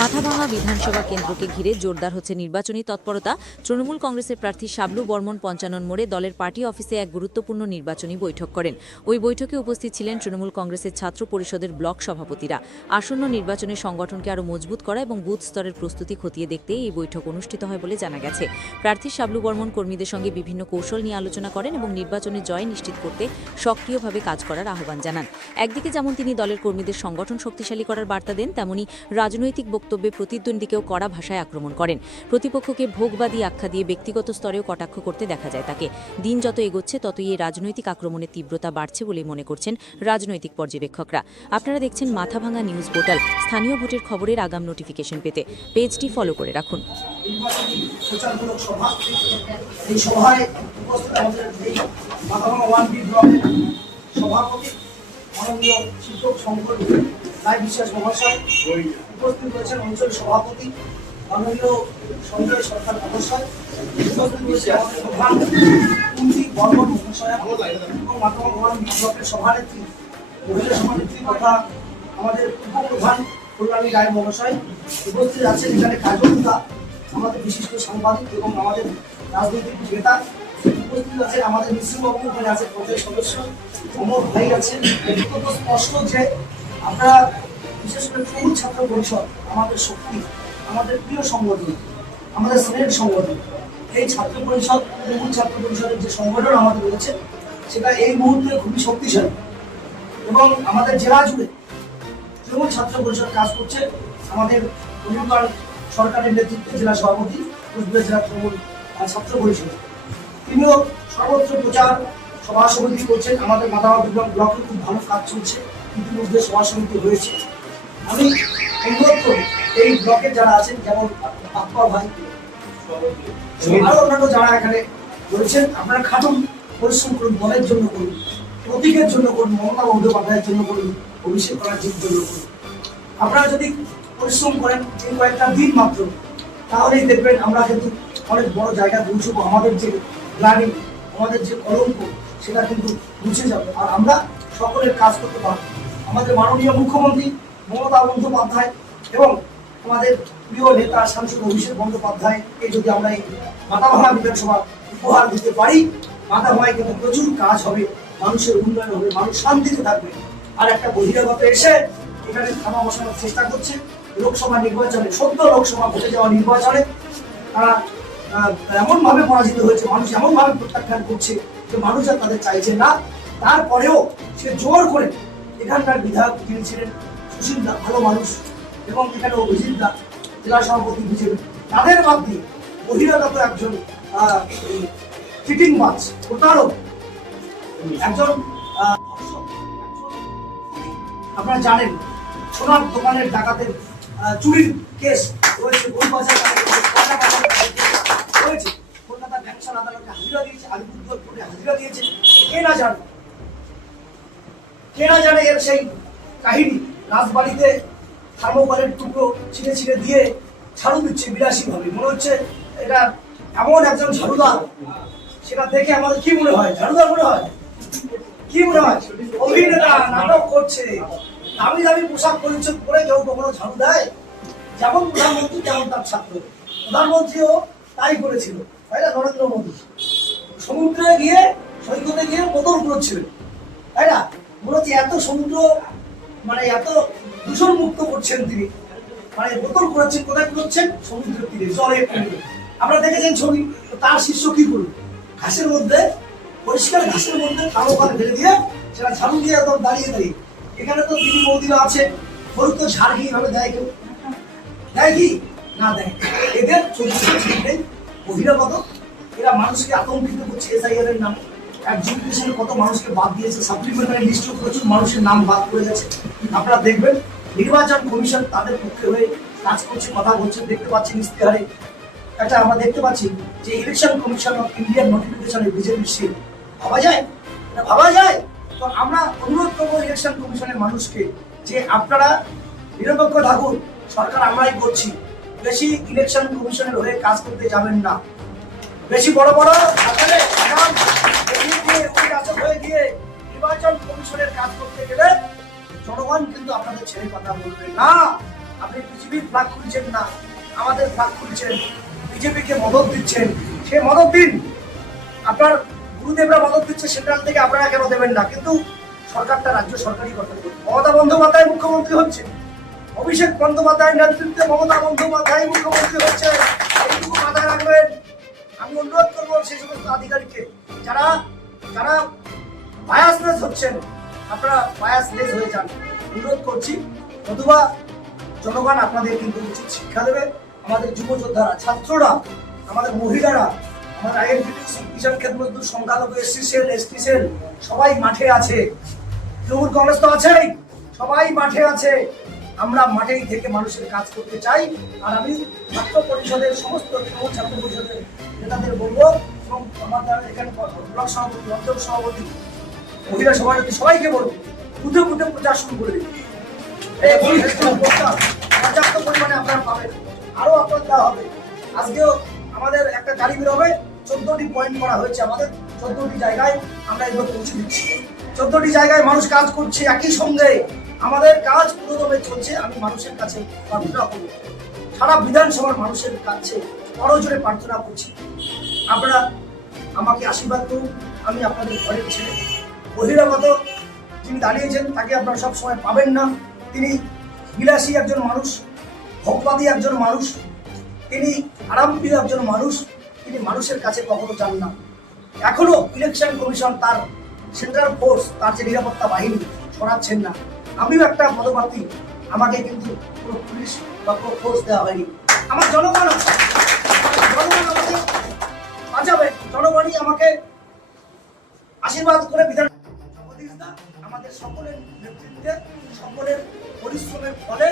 মাথাভাঙা বিধানসভা কেন্দ্রকে ঘিরে জোরদার হচ্ছে নির্বাচনী তৎপরতা। তৃণমূল কংগ্রেসের প্রার্থী শাবলু বর্মন ৫৫ মোড়ে দলের পার্টি অফিসে এক গুরুত্বপূর্ণ নির্বাচনী বৈঠক করেন। ওই বৈঠকে উপস্থিত ছিলেন তৃণমূল কংগ্রেসের ছাত্র পরিষদের ব্লক সভাপতিরা। আসন্ন নির্বাচনের সংগঠনকে আরও মজবুত করা এবং বুথ স্তরের প্রস্তুতি খতিয়ে দেখতে এই বৈঠক অনুষ্ঠিত হয় বলে জানা গেছে। প্রার্থী শাবলু বর্মন কর্মীদের সঙ্গে বিভিন্ন কৌশল নিয়ে আলোচনা করেন এবং নির্বাচনে জয় নিশ্চিত করতে সক্রিয়ভাবে কাজ করার আহ্বান জানান। একদিকে যেমন তিনি দলের কর্মীদের সংগঠন শক্তিশালী করার বার্তা দেন, তেমনি রাজনৈতিক বক্তব্যে প্রতিদ্বন্দ্বীকেও কড়া ভাষায় আক্রমণ করেন। প্রতিপক্ষকে ভোগবাদী আখ্যা দিয়ে ব্যক্তিগত স্তরেও কটাক্ষ করতে দেখা যায় তাকে। দিন যত এগোচ্ছে ততই এই রাজনৈতিক আক্রমণের তীব্রতা বাড়ছে বলেই মনে করছেন রাজনৈতিক পর্যবেক্ষকরা। আপনারা দেখছেন মাথাভাঙা নিউজ পোর্টাল। স্থানীয় ভোটের খবরের আগাম নোটিফিকেশন পেতে পেজটি ফলো করে রাখুন। মাননীয় শিক্ষক সংগঠন রায় বিশ্বাস মহাশয় উপস্থিত রয়েছেন, অঞ্চল সভাপতি মাননীয় সঞ্জয় সরকার মহাশয় উপস্থিত রয়েছে, আমাদের প্রধান কুঞ্জি বর্মন মহাশয় এবং মাথাভাঙা ওয়ান বি ব্লকের সভানেত্রী মহিলা সভানেত্রী তথা আমাদের উপপ্রধান কল্যাণী রায় মহাশয় উপস্থিত আছেন। এখানে কার্যকর্তা আমাদের বিশিষ্ট সাংবাদিক এবং আমাদের রাজনৈতিক নেতা উপস্থিত আছেন। আমাদের মিশ্রবাবু এখানে আছে, পঞ্চায়েত সদস্য অমর ভাই আছেন। অত্যন্ত স্পষ্ট যে আমরা বিশেষ করে তৃণমূল ছাত্র পরিষদ আমাদের শক্তি, আমাদের প্রিয় সংগঠন, আমাদের স্নেহের সংগঠন। এই ছাত্র পরিষদ, তৃণমূল ছাত্র পরিষদের যে সংগঠন আমাদের রয়েছে সেটা এই মুহূর্তে খুবই শক্তিশালী এবং আমাদের জেলা জুড়ে তৃণমূল ছাত্র পরিষদ কাজ করছে। আমাদের অভিজ্ঞান সরকারের নেতৃত্বে জেলা সভাপতি কুচবিহার জেলা তৃণমূল ছাত্র পরিষদ তিনিও সর্বত্র প্রচার সভা সমিতি করছেন। আমাদের মাথাভাঙা ব্লকে খুব ভালো কাজ চলছে, ইতিমধ্যে সভা সমিতি হয়েছে। আমি অনুরোধ করি এই ব্লকে যারা আছেন, যেমন আক্কা ভাই আরো অন্যান্য যারা এখানে রয়েছেন, আপনারা খাটুন, পরিশ্রম করুন, দলের জন্য করুন, প্রতীকের জন্য করুন, মমতা বন্দ্যোপাধ্যায়ের জন্য করুন, অভিষেক ব্যানার্জির জন্য করুন। আপনারা যদি পরিশ্রম করেন এই কয়েকটা দিন মাত্র, তাহলেই দেখবেন আমরা কিন্তু অনেক বড় জায়গায় পৌঁছবো। আমাদের যে গ্লানি, আমাদের যে কলঙ্ক, সেটা কিন্তু মুছে যাবে আর আমরা সকলের কাজ করতে পারবো। আমাদের মাননীয় মুখ্যমন্ত্রী মমতা বন্দ্যোপাধ্যায় এবং আমাদের প্রিয় নেতা সাংসদ অভিষেক বন্দ্যোপাধ্যায়কে যদি আমরা এই মাথাভাঙা বিধানসভা উপহার দিতে পারি, মাথাভাঙায় কিন্তু প্রচুর কাজ হবে, মানুষের উন্নয়ন হবে, মানুষ শান্তিতে থাকবে। আর একটা বহিরাগত এসে এখানে থামা বসানোর চেষ্টা করছে লোকসভা নির্বাচনে, সদ্য লোকসভা ভোটে যাওয়া নির্বাচনে তারা এমন ভাবে পরাজিত হয়েছে, মানুষ এমন ভাবে প্রত্যাখ্যান করছে যে মানুষ আর তাদের চাইছে না। তারপরেও সে জোর করে এখানকার বিধায়ক যিনি ছিলেন সুশীল দা, ভালো মানুষ, এবং এখানে অভিজিৎ দা জেলা সভাপতি বিজেপি, তাদের বাদ দিয়ে বহিরাগত একজন চিটিংবাজ, প্রতারক, একজন আপনারা জানেন সোনার দোকানের ডাকাতের চুরির কেস রয়েছে, রয়েছে কলকাতা ব্যাংশন আদালতে হাজিরা দিয়েছে, আলিপুরদুয়ার কোর্টে হাজিরা দিয়েছে। কে না জানে এর সেই কাহিনী। রাজবাড়িতে থার্মোকলের টুকরো ছিঁড়ে ছিঁড়ে দিয়ে ঝাড়ু দিচ্ছে বিলাসী ভাবে, মনে হচ্ছে এটা এমন একজন ঝাড়ুদার। সেটা দেখে আমাদের কি মনে হয়? ঝাড়ুদার মনে হয়? কি মনে হয়? অভিনেতা নাটক করছে, দামি দামি পোশাক পরিচ্ছদ পরে কেউ কখনো ঝাড়ু দেয়? যেমন প্রধানমন্ত্রী তেমন তার ছাত্র। প্রধানমন্ত্রীও তাই করেছিল, তাই না? নরেন্দ্র মোদী সমুদ্রে গিয়ে, সৈকতে গিয়ে বোতল কুড়োচ্ছিলেন, তাই না? মনে হচ্ছে এত সমুদ্র, মানে এত দূষণ মুক্ত করছেন তিনি, মানে বোতল কুড়োচ্ছেন। কোথায় কুড়োচ্ছেন? সমুদ্রের তীরে, জলে। আমরা দেখেছেন ছবি। তার শিষ্য কি করল? ঘাসের মধ্যে, পরিষ্কার ঘাসের মধ্যে থার্মোকল ফেলে দিয়ে সেটা ঝাড়ু দিয়ে একদম দাঁড়িয়ে দাঁড়িয়ে। এখানে তো দিদি বৌদিরা আছে, গরু তো ঝাড় কি ভাবে দেয়? কেউ দেয় কি? না দেয়। এদের চরিত্রে বহিরাগত, এরা মানুষকে আতঙ্কিত করছে এসআইআর এর নামে। এডুকেশনে কত মানুষকে বাদ দিয়েছে, সাপ্লিমেন্টারি লিস্টে প্রচুর মানুষের নাম বাদ করে গেছে। আপনারা দেখবেন নির্বাচন কমিশন তাদের পক্ষে হয়ে কাজ করছে, কথা বলছে। দেখতে পাচ্ছেন ইস্তেহারে একটা আমরা দেখতে পাচ্ছি যে ইলেকশন কমিশন অফ ইন্ডিয়ার নোটিফিকেশনে বিজেপির সিল। ভাবা যায়? এটা ভাবা যায়? তো আমরা অনুরোধ করবো ইলেকশন কমিশনের মানুষকে যে আপনারা নিরপেক্ষ থাকুন, সরকার আমরাই করছি, বেশি ইলেকশন কমিশনের হয়ে কাজ করতে যাবেন না। বেশি বড় বড় হয়ে গিয়ে নির্বাচন কমিশনের কাজ করতে গেলে জনগণ কিন্তু আপনাদের ছেড়ে কথা বলবে না। আপনি পৃথিবীর ফ্ল্যাগ খুলছেন না, আমাদের ফ্ল্যাগ খুলছেন, বিজেপিকে মদত দিচ্ছেন, সে মদত দিন। আপনার গুরুদেবরা মদত দিচ্ছে, সেন্ট্রাল থেকে আপনারা কেন দেবেন না? কিন্তু সরকারটা রাজ্য সরকারই করতে হবে। মমতা বন্দ্যোপাধ্যায় মুখ্যমন্ত্রী হচ্ছে, অভিষেক বন্দ্যোপাধ্যায়ের নেতৃত্বে মমতা বন্দ্যোপাধ্যায় মুখ্যমন্ত্রী হচ্ছে, এইটুকু মাথায় রাখবেন। আমি অনুরোধ করবো সেই সমস্ত আধিকারিককে যারা যারা বায়াসলেস হচ্ছেন, আপনারা বায়াসলেস হয়ে যান, অনুরোধ করছি। নতুবা জনগণ আপনাদের কিন্তু উচিত শিক্ষা দেবে। আমাদের যুব যোদ্ধারা, ছাত্ররা, আমাদের মহিলারা, আমাদের আইএনটিটিউসি, কিষাণ ক্ষেত মজদুর, সংখ্যালঘু, এসসি সেল, এসটি সেল সবাই মাঠে আছে। তৃণমূল কংগ্রেস তো আছেই, সবাই মাঠে আছে। আমরা মাঠেই থেকে মানুষের কাজ করতে চাই। আর আমি ছাত্র পরিষদের সমস্ত তৃণমূল ছাত্র পরিষদের নেতাদের বলবো, এবং আমাদের এখানে ব্লক সভাপতি, অঞ্চল সভাপতি, মহিলা সভাপতি সবাইকে বলবো, বুথে বুথে প্রচার শুরু করে দিন। এই পর্যাপ্ত পরিমাণে আপনারা পাবেন, আরো আপনার দেওয়া হবে। আজকেও আমাদের একটা গাড়ি বেরোবে, 14টি পয়েন্ট করা হয়েছে। আমাদের 14টি জায়গায় আমরা এগুলো পৌঁছে দিচ্ছি। 14টি জায়গায় মানুষ কাজ করছে, একই সঙ্গে আমাদের কাজ পুরোদমে চলছে। আমি মানুষের কাছে প্রার্থনা করব, সারা বিধানসভার মানুষের কাছে করজোরে প্রার্থনা করছি, আপনারা আমাকে আশীর্বাদ করুন। আমি আপনাদের ঘরের ছেলে। বহিরাগত যিনি দাঁড়িয়েছেন তাকে আপনারা সবসময় পাবেন না। তিনি বিলাসী একজন মানুষ, ভোগবাদী একজন মানুষ, তিনি আরামপ্রিয় একজন মানুষ। তিনি মানুষের কাছে কখনো যান না। এখনো ইলেকশন কমিশন তার সেন্ট্রাল ফোর্স, তার যে নিরাপত্তা বাহিনী সরাচ্ছেন না। আমিও একটা পদপ্রার্থী, আমাকে কিন্তু কোনো পুলিশ বা কোনো ফোর্স দেওয়া হয়নি। আমার জনগণ আছে, জনগণ আমাকে বাঁচাবে, জনগণই আমাকে আশীর্বাদ করে বিধান। জগদীশদা আমাদের সকলের নেতৃত্বে, সকলের পরিশ্রমের ফলে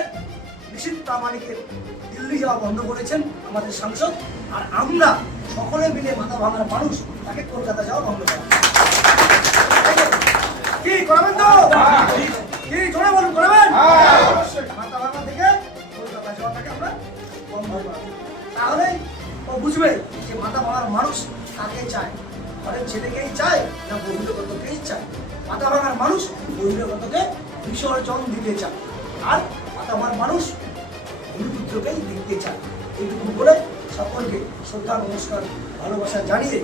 নিশীথ প্রামাণিকের দিল্লি যাওয়া বন্ধ করেছেন আমাদের সাংসদ। আর আমরা সকলে মিলে মাথা ভাঙার মানুষ তাকে কলকাতা যাওয়া বন্ধ করা। কি করাবেন তো? কি জোরে বলুন, করাবেন? মাথা ভাঙা থেকে কলকাতা যাওয়াটাকে আমরা বন্ধ করা। তাহলেই ও বুঝবে যে মাথা ভাঙার মানুষ কাকে চায়, ঘরের ছেলেকেই চায় না বহিরাগতকেই চায়। মাথা ভাঙার মানুষ বহিরাগতকে বিসর্জন দিতে চায়, আর মাথা ভাঙার মানুষ ভূমিপুত্রকেই দেখতে চায়। এইটুকু বলে সকলকে শ্রদ্ধা, নমস্কার, ভালোবাসা জানিয়ে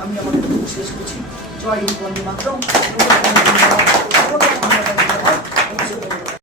আমি আমাদের শেষ করছি। জয় হিন্দ, বন্দে মাতরম।